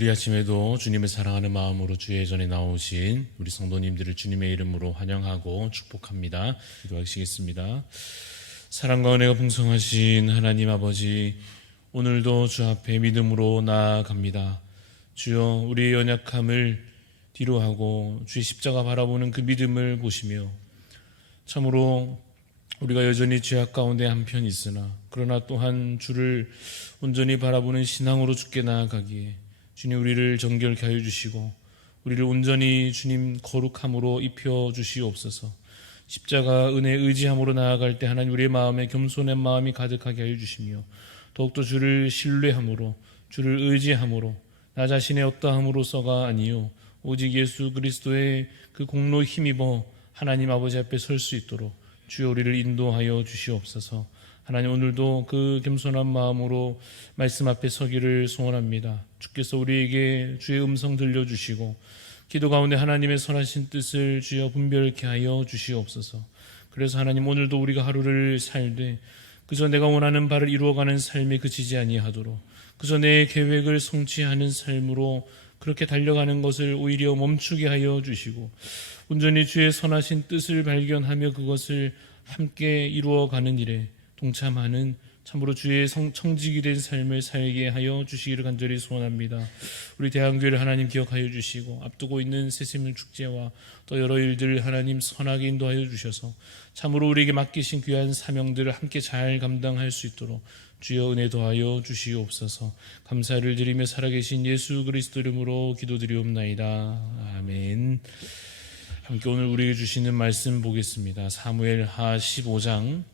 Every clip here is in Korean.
오늘 이 아침에도 주님을 사랑하는 마음으로 주의 전에 나오신 우리 성도님들을 주님의 이름으로 환영하고 축복합니다. 기도하시겠습니다. 사랑과 은혜가 풍성하신 하나님 아버지, 오늘도 주 앞에 믿음으로 나아갑니다. 주여, 우리의 연약함을 뒤로하고 주의 십자가 바라보는 그 믿음을 보시며, 참으로 우리가 여전히 죄악 가운데 한편 있으나 그러나 또한 주를 온전히 바라보는 신앙으로 주께 나아가기에 주님, 우리를 정결케 하여 주시고 우리를 온전히 주님 거룩함으로 입혀 주시옵소서. 십자가 은혜 의지함으로 나아갈 때 하나님, 우리의 마음에 겸손한 마음이 가득하게 하여 주시며, 더욱더 주를 신뢰함으로, 주를 의지함으로, 나 자신의 어떠함으로서가 아니요 오직 예수 그리스도의 그 공로 힘입어 하나님 아버지 앞에 설 수 있도록 주여 우리를 인도하여 주시옵소서. 하나님, 오늘도 그 겸손한 마음으로 말씀 앞에 서기를 소원합니다. 주께서 우리에게 주의 음성 들려주시고 기도 가운데 하나님의 선하신 뜻을 주여 분별케 하여 주시옵소서. 그래서 하나님, 오늘도 우리가 하루를 살되 그저 내가 원하는 바를 이루어가는 삶에 그치지 아니하도록, 그저 내 계획을 성취하는 삶으로 그렇게 달려가는 것을 오히려 멈추게 하여 주시고, 온전히 주의 선하신 뜻을 발견하며 그것을 함께 이루어가는 일에 동참하는 참으로 주의 청직이 된 삶을 살게 하여 주시기를 간절히 소원합니다. 우리 대한교회를 하나님 기억하여 주시고, 앞두고 있는 새샘일 축제와 또 여러 일들을 하나님 선하게 인도하여 주셔서 참으로 우리에게 맡기신 귀한 사명들을 함께 잘 감당할 수 있도록 주여 은혜 더하여 주시옵소서. 감사를 드리며 살아계신 예수 그리스도 이름으로 기도드리옵나이다. 아멘. 함께 오늘 우리에게 주시는 말씀 보겠습니다. 사무엘하 15장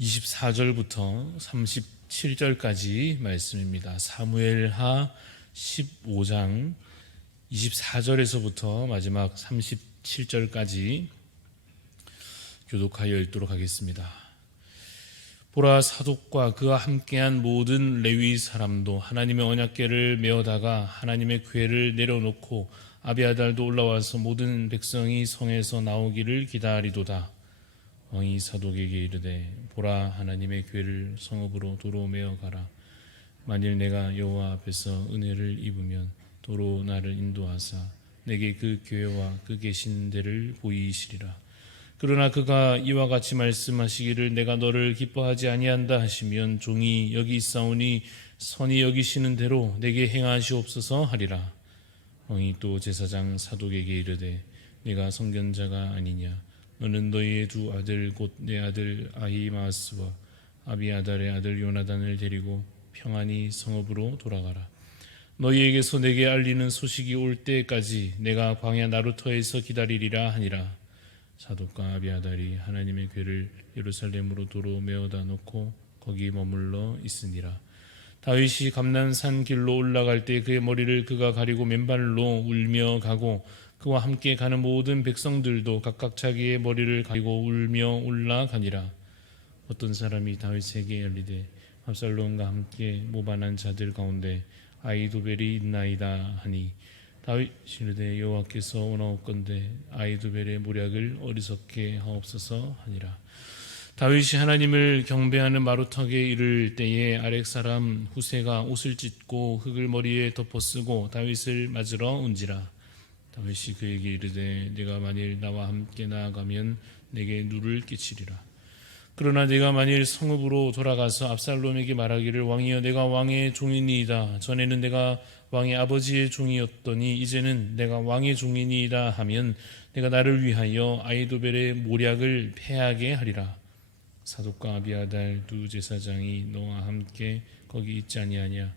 24절부터 37절까지 말씀입니다. 사무엘하 15장 24절에서부터 마지막 37절까지 교독하여 읽도록 하겠습니다. 보라, 사독과 그와 함께한 모든 레위 사람도 하나님의 언약궤를 메어다가 하나님의 궤를 내려놓고 아비아달도 올라와서 모든 백성이 성에서 나오기를 기다리도다. 왕이 사독에게 이르되, 보라, 하나님의 궤를 성읍으로 도로 메어 가라. 만일 내가 여호와 앞에서 은혜를 입으면 도로 나를 인도하사 내게 그 궤와 그 계신 데를 보이시리라. 그러나 그가 이와 같이 말씀하시기를 내가 너를 기뻐하지 아니한다 하시면 종이 여기 있사오니 선히 여기시는 대로 내게 행하시옵소서 하리라. 왕이 또 제사장 사독에게 이르되, 네가 선견자가 아니냐? 너는 너희의 두 아들 곧 내 아들 아히마스와 아비아달의 아들 요나단을 데리고 평안히 성읍으로 돌아가라. 너희에게서 내게 알리는 소식이 올 때까지 내가 광야 나루터에서 기다리리라 하니라. 사독과 아비아달이 하나님의 궤를 예루살렘으로 도로 메어다 놓고 거기 머물러 있으니라. 다윗이 감난산 길로 올라갈 때 그의 머리를 그가 가리고 맨발로 울며 가고, 그와 함께 가는 모든 백성들도 각각 자기의 머리를 가리고 울며 올라가니라. 어떤 사람이 다윗에게 이르되, 압살롬과 함께 모반한 자들 가운데 아히도벨이 있나이다 하니, 다윗이 이르되, 여호와께서 원하옵건대 아히도벨의 모략을 어리석게 하옵소서 하니라. 다윗이 하나님을 경배하는 마루턱에 이를 때에 아렉 사람 후세가 옷을 찢고 흙을 머리에 덮어쓰고 다윗을 맞으러 온지라. 다윗이 그에게 이르되, 네가 만일 나와 함께 나아가면 내게 누를 끼치리라. 그러나 네가 만일 성읍으로 돌아가서 압살롬에게 말하기를, 왕이여, 내가 왕의 종이니이다. 전에는 내가 왕의 아버지의 종이었더니 이제는 내가 왕의 종이니이다 하면 내가 나를 위하여 아히도벨의 모략을 패하게 하리라. 사독과 아비아달 두 제사장이 너와 함께 거기 있지 아니하냐?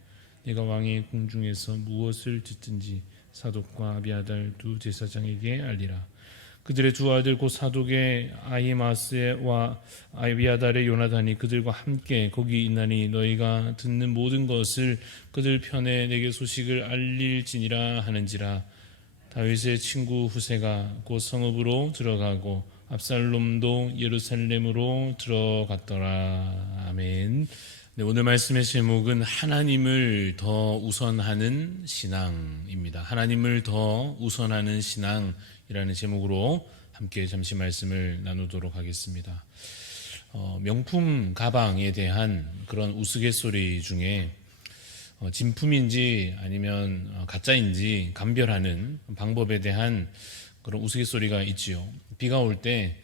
내가 왕의 궁중에서 무엇을 듣든지 사독과 아비아달 두 제사장에게 알리라. 그들의 두 아들 곧 사독의 아히마스와 아비아달의 요나단이 그들과 함께 거기 있나니 너희가 듣는 모든 것을 그들 편에 내게 소식을 알릴지니라 하는지라. 다윗의 친구 후세가 곧 성읍으로 들어가고 압살롬도 예루살렘으로 들어갔더라. 아멘. 네, 오늘 말씀의 제목은 하나님을 더 우선하는 신앙입니다. 하나님을 더 우선하는 신앙이라는 제목으로 함께 잠시 말씀을 나누도록 하겠습니다. 명품 가방에 대한 그런 우스갯소리 중에 진품인지 아니면 가짜인지 감별하는 방법에 대한 그런 우스갯소리가 있지요. 비가 올 때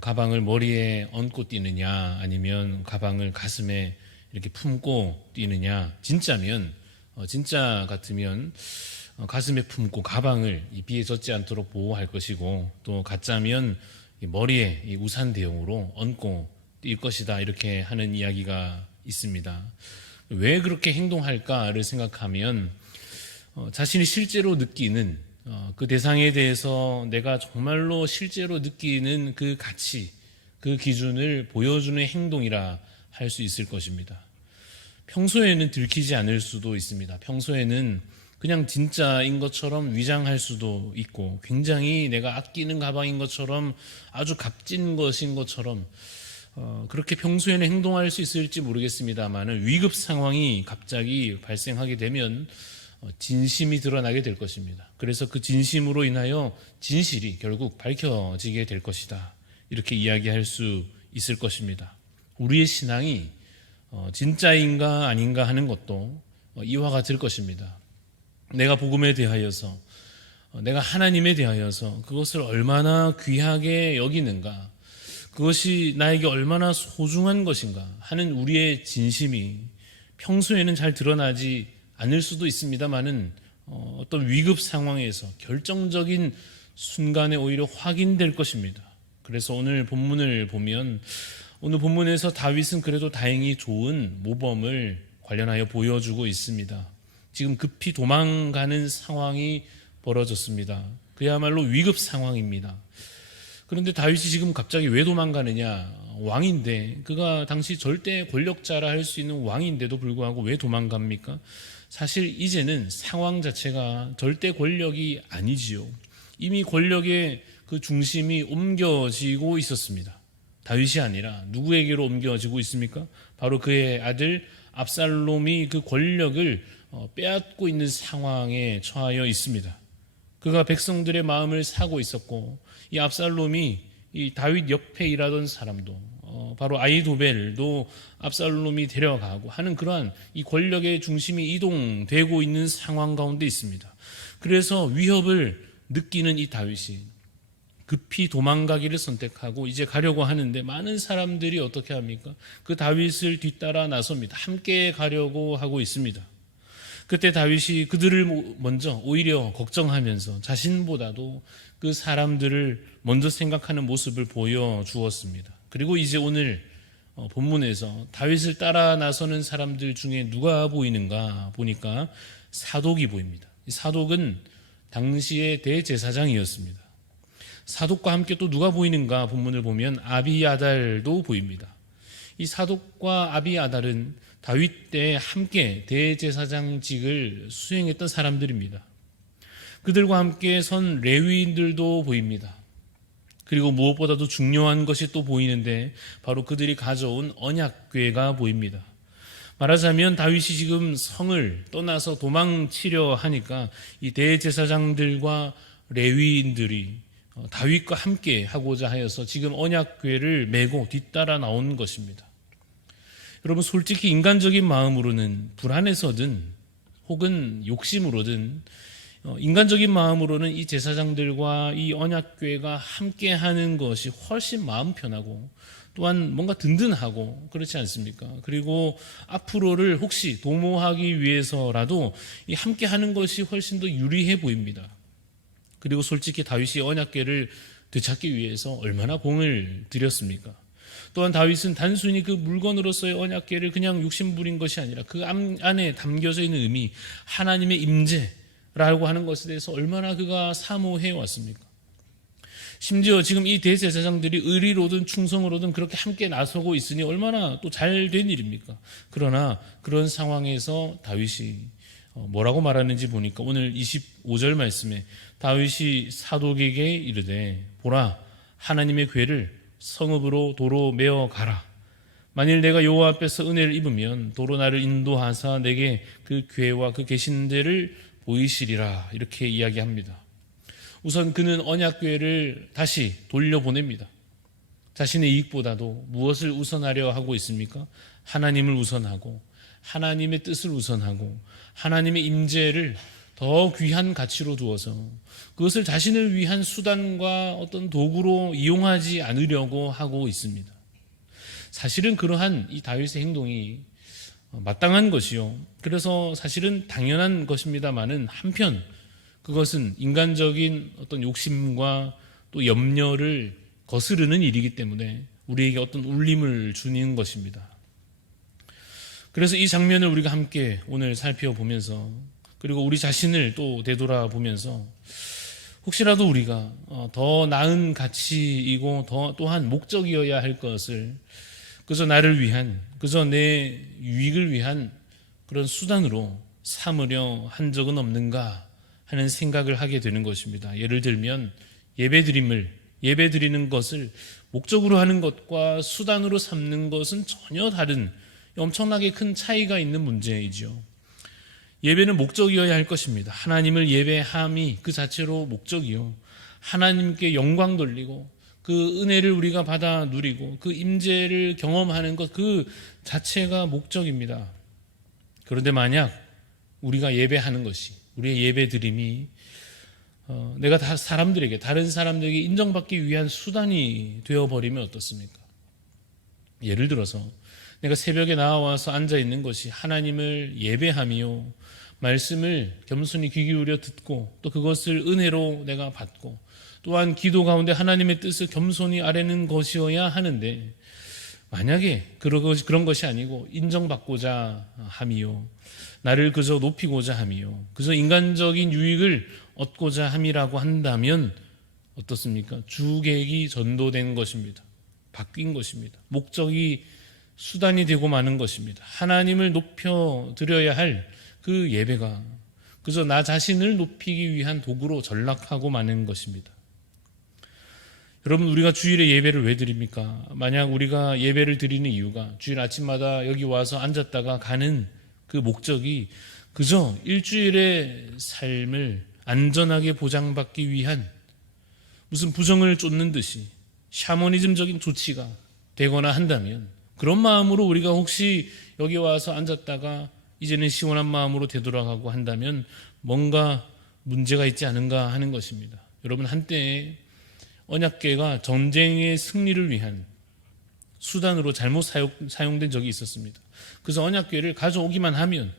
가방을 머리에 얹고 뛰느냐 아니면 가방을 가슴에 이렇게 품고 뛰느냐. 진짜 같으면 가슴에 품고 가방을 이 비에 젖지 않도록 보호할 것이고, 또 가짜면 머리에 이 우산 대용으로 얹고 뛸 것이다, 이렇게 하는 이야기가 있습니다. 왜 그렇게 행동할까를 생각하면 자신이 실제로 느끼는 그 대상에 대해서 내가 정말로 실제로 느끼는 그 가치, 그 기준을 보여주는 행동이라 할 수 있을 것입니다. 평소에는 들키지 않을 수도 있습니다. 평소에는 그냥 진짜인 것처럼 위장할 수도 있고, 굉장히 내가 아끼는 가방인 것처럼, 아주 값진 것인 것처럼 그렇게 평소에는 행동할 수 있을지 모르겠습니다만, 위급 상황이 갑자기 발생하게 되면 진심이 드러나게 될 것입니다. 그래서 그 진심으로 인하여 진실이 결국 밝혀지게 될 것이다, 이렇게 이야기할 수 있을 것입니다. 우리의 신앙이 진짜인가 아닌가 하는 것도 이와 같을 것입니다. 내가 복음에 대하여서, 내가 하나님에 대하여서 그것을 얼마나 귀하게 여기는가, 그것이 나에게 얼마나 소중한 것인가 하는 우리의 진심이 평소에는 잘 드러나지 않을 수도 있습니다만은 어떤 위급 상황에서 결정적인 순간에 오히려 확인될 것입니다. 그래서 오늘 본문을 보면, 오늘 본문에서 다윗은 그래도 다행히 좋은 모범을 관련하여 보여주고 있습니다. 지금 급히 도망가는 상황이 벌어졌습니다. 그야말로 위급 상황입니다. 그런데 다윗이 지금 갑자기 왜 도망가느냐? 왕인데, 그가 당시 절대 권력자라 할 수 있는 왕인데도 불구하고 왜 도망갑니까? 사실 이제는 상황 자체가 절대 권력이 아니지요. 이미 권력의 그 중심이 옮겨지고 있었습니다. 다윗이 아니라 누구에게로 옮겨지고 있습니까? 바로 그의 아들 압살롬이 그 권력을 빼앗고 있는 상황에 처하여 있습니다. 그가 백성들의 마음을 사고 있었고, 이 압살롬이 이 다윗 옆에 일하던 사람도, 바로 아히도벨도 압살롬이 데려가고 하는 그러한 이 권력의 중심이 이동되고 있는 상황 가운데 있습니다. 그래서 위협을 느끼는 이 다윗이 급히 도망가기를 선택하고 이제 가려고 하는데, 많은 사람들이 어떻게 합니까? 그 다윗을 뒤따라 나섭니다. 함께 가려고 하고 있습니다. 그때 다윗이 그들을 먼저 오히려 걱정하면서 자신보다도 그 사람들을 먼저 생각하는 모습을 보여주었습니다. 그리고 이제 오늘 본문에서 다윗을 따라 나서는 사람들 중에 누가 보이는가 보니까 사독이 보입니다. 이 사독은 당시의 대제사장이었습니다. 사독과 함께 또 누가 보이는가 본문을 보면 아비아달도 보입니다. 이 사독과 아비아달은 다윗 때 함께 대제사장직을 수행했던 사람들입니다. 그들과 함께 선 레위인들도 보입니다. 그리고 무엇보다도 중요한 것이 또 보이는데, 바로 그들이 가져온 언약궤가 보입니다. 말하자면 다윗이 지금 성을 떠나서 도망치려 하니까 이 대제사장들과 레위인들이 다윗과 함께 하고자 하여서 지금 언약궤를 메고 뒤따라 나온 것입니다. 여러분, 솔직히 인간적인 마음으로는 불안해서든 혹은 욕심으로든 인간적인 마음으로는 이 제사장들과 이 언약궤가 함께 하는 것이 훨씬 마음 편하고, 또한 뭔가 든든하고 그렇지 않습니까? 그리고 앞으로를 혹시 도모하기 위해서라도 이 함께 하는 것이 훨씬 더 유리해 보입니다. 그리고 솔직히 다윗이 언약궤를 되찾기 위해서 얼마나 공을 들였습니까? 또한 다윗은 단순히 그 물건으로서의 언약궤를 그냥 욕심부린 것이 아니라 그 안에 담겨져 있는 의미, 하나님의 임재라고 하는 것에 대해서 얼마나 그가 사모해 왔습니까? 심지어 지금 이 대제사장들이 의리로든 충성으로든 그렇게 함께 나서고 있으니 얼마나 또 잘 된 일입니까? 그러나 그런 상황에서 다윗이 뭐라고 말하는지 보니까 오늘 25절 말씀에 다윗이 사독에게 이르되, 보라, 하나님의 궤를 성읍으로 도로 메어 가라. 만일 내가 여호와 앞에서 은혜를 입으면 도로 나를 인도하사 내게 그 궤와 그 계신 데를 보이시리라. 이렇게 이야기합니다. 우선 그는 언약궤를 다시 돌려보냅니다. 자신의 이익보다도 무엇을 우선하려 하고 있습니까? 하나님을 우선하고 하나님의 뜻을 우선하고 하나님의 임재를 더 귀한 가치로 두어서 그것을 자신을 위한 수단과 어떤 도구로 이용하지 않으려고 하고 있습니다. 사실은 그러한 이 다윗의 행동이 마땅한 것이요. 그래서 사실은 당연한 것입니다마는 한편 그것은 인간적인 어떤 욕심과 또 염려를 거스르는 일이기 때문에 우리에게 어떤 울림을 주는 것입니다. 그래서 이 장면을 우리가 함께 오늘 살펴보면서 그리고 우리 자신을 또 되돌아보면서 혹시라도 우리가 더 나은 가치이고 또한 목적이어야 할 것을 그저 나를 위한, 그저 내 유익을 위한 그런 수단으로 삼으려 한 적은 없는가 하는 생각을 하게 되는 것입니다. 예를 들면 예배드리는 것을 목적으로 하는 것과 수단으로 삼는 것은 전혀 다른 엄청나게 큰 차이가 있는 문제이죠. 예배는 목적이어야 할 것입니다. 하나님을 예배함이 그 자체로 목적이요. 하나님께 영광 돌리고 그 은혜를 우리가 받아 누리고 그 임재를 경험하는 것 그 자체가 목적입니다. 그런데 만약 우리가 예배하는 것이 우리의 예배드림이 내가 다른 사람들에게 인정받기 위한 수단이 되어버리면 어떻습니까? 예를 들어서 내가 새벽에 나와서 앉아있는 것이 하나님을 예배하며 말씀을 겸손히 귀 기울여 듣고 또 그것을 은혜로 내가 받고 또한 기도 가운데 하나님의 뜻을 겸손히 아뢰는 것이어야 하는데 만약에 그런 것이 아니고 인정받고자 함이요 나를 그저 높이고자 함이요 그저 인간적인 유익을 얻고자 함이라고 한다면 어떻습니까? 주객이 전도된 것입니다. 바뀐 것입니다. 목적이 수단이 되고 마는 것입니다. 하나님을 높여드려야 할 그 예배가 그저 나 자신을 높이기 위한 도구로 전락하고 마는 것입니다. 여러분, 우리가 주일에 예배를 왜 드립니까? 만약 우리가 예배를 드리는 이유가 주일 아침마다 여기 와서 앉았다가 가는 그 목적이 그저 일주일의 삶을 안전하게 보장받기 위한 무슨 부정을 쫓는 듯이 샤머니즘적인 조치가 되거나 한다면 그런 마음으로 우리가 혹시 여기 와서 앉았다가 이제는 시원한 마음으로 되돌아가고 한다면 뭔가 문제가 있지 않은가 하는 것입니다. 여러분, 한때 언약궤가 전쟁의 승리를 위한 수단으로 잘못 사용된 적이 있었습니다. 그래서 언약궤를 가져오기만 하면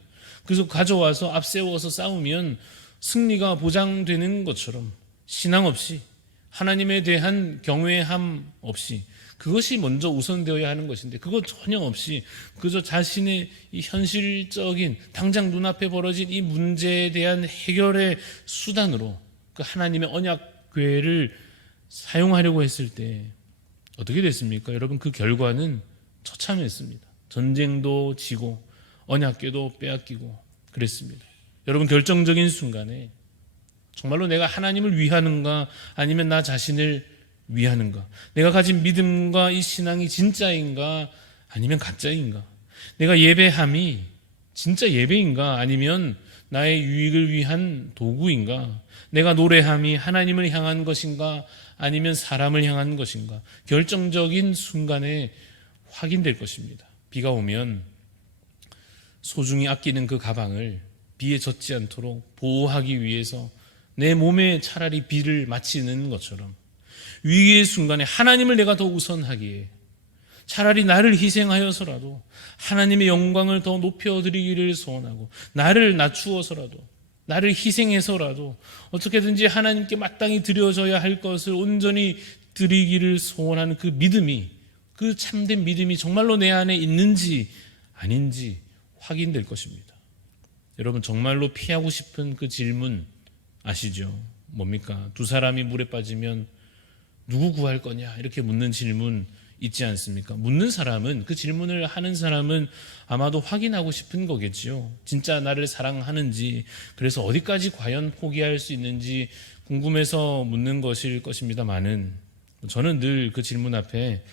그래서 가져와서 앞세워서 싸우면 승리가 보장되는 것처럼 신앙 없이 하나님에 대한 경외함 없이 그것이 먼저 우선되어야 하는 것인데 그것 전혀 없이 그저 자신의 이 현실적인 당장 눈앞에 벌어진 이 문제에 대한 해결의 수단으로 그 하나님의 언약궤를 사용하려고 했을 때 어떻게 됐습니까? 여러분, 그 결과는 처참했습니다. 전쟁도 지고 언약궤도 빼앗기고 그랬습니다. 여러분, 결정적인 순간에 정말로 내가 하나님을 위하는가 아니면 나 자신을 위하는가, 내가 가진 믿음과 이 신앙이 진짜인가 아니면 가짜인가, 내가 예배함이 진짜 예배인가 아니면 나의 유익을 위한 도구인가, 내가 노래함이 하나님을 향한 것인가 아니면 사람을 향한 것인가, 결정적인 순간에 확인될 것입니다. 비가 오면 소중히 아끼는 그 가방을 비에 젖지 않도록 보호하기 위해서 내 몸에 차라리 비를 맞히는 것처럼 위기의 순간에 하나님을 내가 더 우선하기에 차라리 나를 희생하여서라도 하나님의 영광을 더 높여드리기를 소원하고 나를 낮추어서라도 나를 희생해서라도 어떻게든지 하나님께 마땅히 드려져야 할 것을 온전히 드리기를 소원하는 그 믿음이, 그 참된 믿음이 정말로 내 안에 있는지 아닌지 확인될 것입니다. 여러분, 정말로 피하고 싶은 그 질문 아시죠? 뭡니까? 두 사람이 물에 빠지면 누구 구할 거냐 이렇게 묻는 질문 있지 않습니까? 묻는 사람은, 그 질문을 하는 사람은 아마도 확인하고 싶은 거겠지요. 진짜 나를 사랑하는지, 그래서 어디까지 과연 포기할 수 있는지 궁금해서 묻는 것일 것입니다만은 저는 늘 그 질문 앞에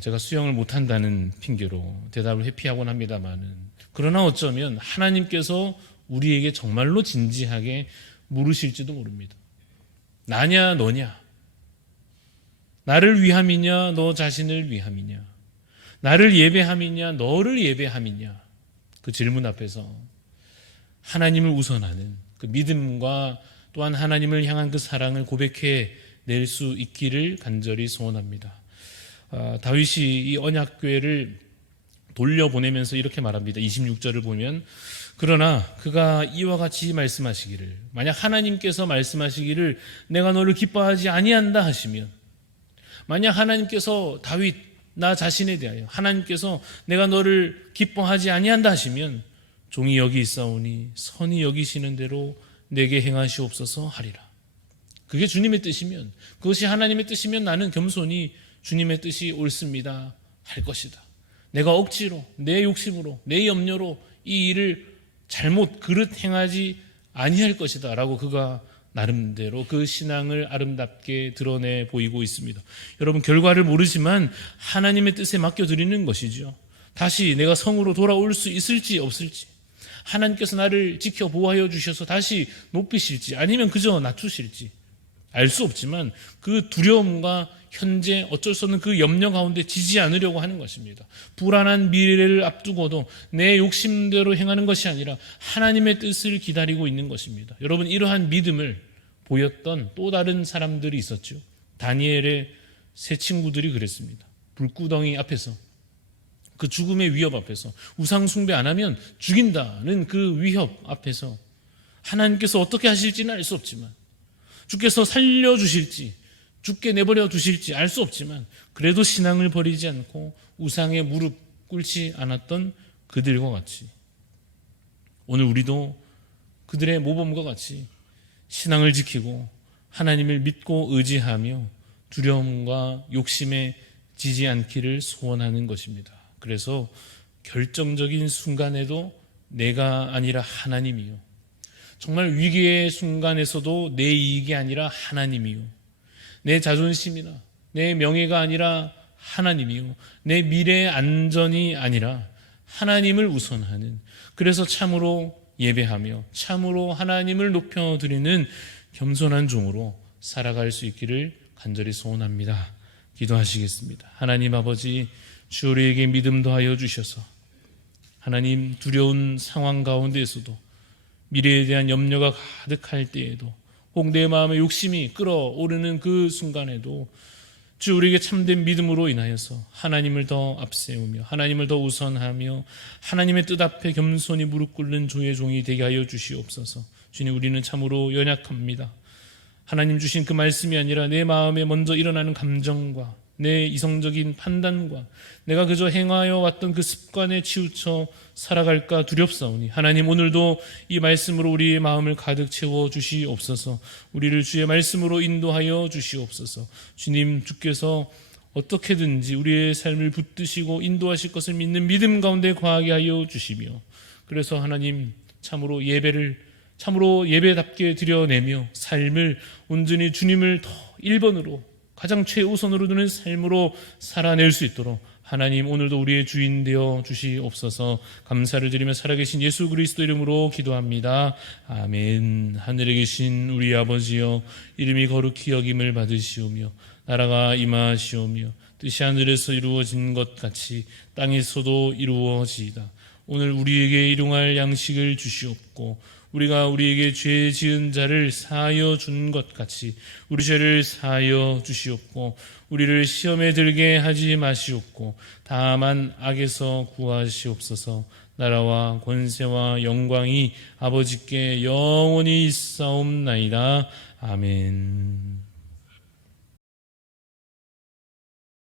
제가 수영을 못한다는 핑계로 대답을 회피하곤 합니다만은 그러나 어쩌면 하나님께서 우리에게 정말로 진지하게 물으실지도 모릅니다. 나냐 너냐, 나를 위함이냐 너 자신을 위함이냐, 나를 예배함이냐 너를 예배함이냐, 그 질문 앞에서 하나님을 우선하는 그 믿음과 또한 하나님을 향한 그 사랑을 고백해 낼 수 있기를 간절히 소원합니다. 다윗이 이 언약궤를 돌려보내면서 이렇게 말합니다. 26절을 보면 그러나 그가 이와 같이 말씀하시기를 만약 하나님께서 말씀하시기를 내가 너를 기뻐하지 아니한다 하시면 만약 하나님께서 다윗 나 자신에 대하여 하나님께서 내가 너를 기뻐하지 아니한다 하시면 종이 여기 있사오니 선히 여기시는 대로 내게 행하시옵소서 하리라. 그게 주님의 뜻이면 그것이 하나님의 뜻이면 나는 겸손히 주님의 뜻이 옳습니다 할 것이다. 내가 억지로 내 욕심으로 내 염려로 이 일을 잘못 그릇 행하지 아니할 것이다 라고 그가 나름대로 그 신앙을 아름답게 드러내 보이고 있습니다. 여러분 결과를 모르지만 하나님의 뜻에 맡겨드리는 것이죠. 다시 내가 성으로 돌아올 수 있을지 없을지 하나님께서 나를 지켜 보호하여 주셔서 다시 높이실지 아니면 그저 낮추실지 알 수 없지만 그 두려움과 현재 어쩔 수 없는 그 염려 가운데 지지 않으려고 하는 것입니다. 불안한 미래를 앞두고도 내 욕심대로 행하는 것이 아니라 하나님의 뜻을 기다리고 있는 것입니다. 여러분 이러한 믿음을 보였던 또 다른 사람들이 있었죠. 다니엘의 세 친구들이 그랬습니다. 불구덩이 앞에서 그 죽음의 위협 앞에서 우상 숭배 안 하면 죽인다는 그 위협 앞에서 하나님께서 어떻게 하실지는 알 수 없지만 주께서 살려주실지 죽게 내버려 두실지 알 수 없지만 그래도 신앙을 버리지 않고 우상에 무릎 꿇지 않았던 그들과 같이 오늘 우리도 그들의 모범과 같이 신앙을 지키고 하나님을 믿고 의지하며 두려움과 욕심에 지지 않기를 소원하는 것입니다. 그래서 결정적인 순간에도 내가 아니라 하나님이요 정말 위기의 순간에서도 내 이익이 아니라 하나님이요 내 자존심이나 내 명예가 아니라 하나님이요 내 미래의 안전이 아니라 하나님을 우선하는 그래서 참으로 예배하며 참으로 하나님을 높여드리는 겸손한 종으로 살아갈 수 있기를 간절히 소원합니다. 기도하시겠습니다. 하나님 아버지 주 우리에게 믿음 더하여 주셔서 하나님 두려운 상황 가운데에서도 미래에 대한 염려가 가득할 때에도 혹 내 마음의 욕심이 끓어오르는 그 순간에도 주 우리에게 참된 믿음으로 인하여서 하나님을 더 앞세우며 하나님을 더 우선하며 하나님의 뜻 앞에 겸손히 무릎 꿇는 주의 종이 되게 하여 주시옵소서. 주님 우리는 참으로 연약합니다. 하나님 주신 그 말씀이 아니라 내 마음에 먼저 일어나는 감정과 내 이성적인 판단과 내가 그저 행하여 왔던 그 습관에 치우쳐 살아갈까 두렵사오니 하나님 오늘도 이 말씀으로 우리의 마음을 가득 채워 주시옵소서. 우리를 주의 말씀으로 인도하여 주시옵소서. 주님 주께서 어떻게든지 우리의 삶을 붙드시고 인도하실 것을 믿는 믿음 가운데 거하게 하여 주시며 그래서 하나님 참으로 예배답게 드려내며 삶을 온전히 주님을 더 1번으로 가장 최우선으로 두는 삶으로 살아낼 수 있도록 하나님 오늘도 우리의 주인 되어 주시옵소서. 감사를 드리며 살아계신 예수 그리스도 이름으로 기도합니다. 아멘. 하늘에 계신 우리 아버지여 이름이 거룩히 여김을 받으시오며 나라가 임하시오며 뜻이 하늘에서 이루어진 것 같이 땅에서도 이루어지이다. 오늘 우리에게 일용할 양식을 주시옵고 우리가 우리에게 죄 지은 자를 사하여 준 것 같이 우리 죄를 사하여 주시옵고 우리를 시험에 들게 하지 마시옵고 다만 악에서 구하시옵소서. 나라와 권세와 영광이 아버지께 영원히 있사옵나이다. 아멘.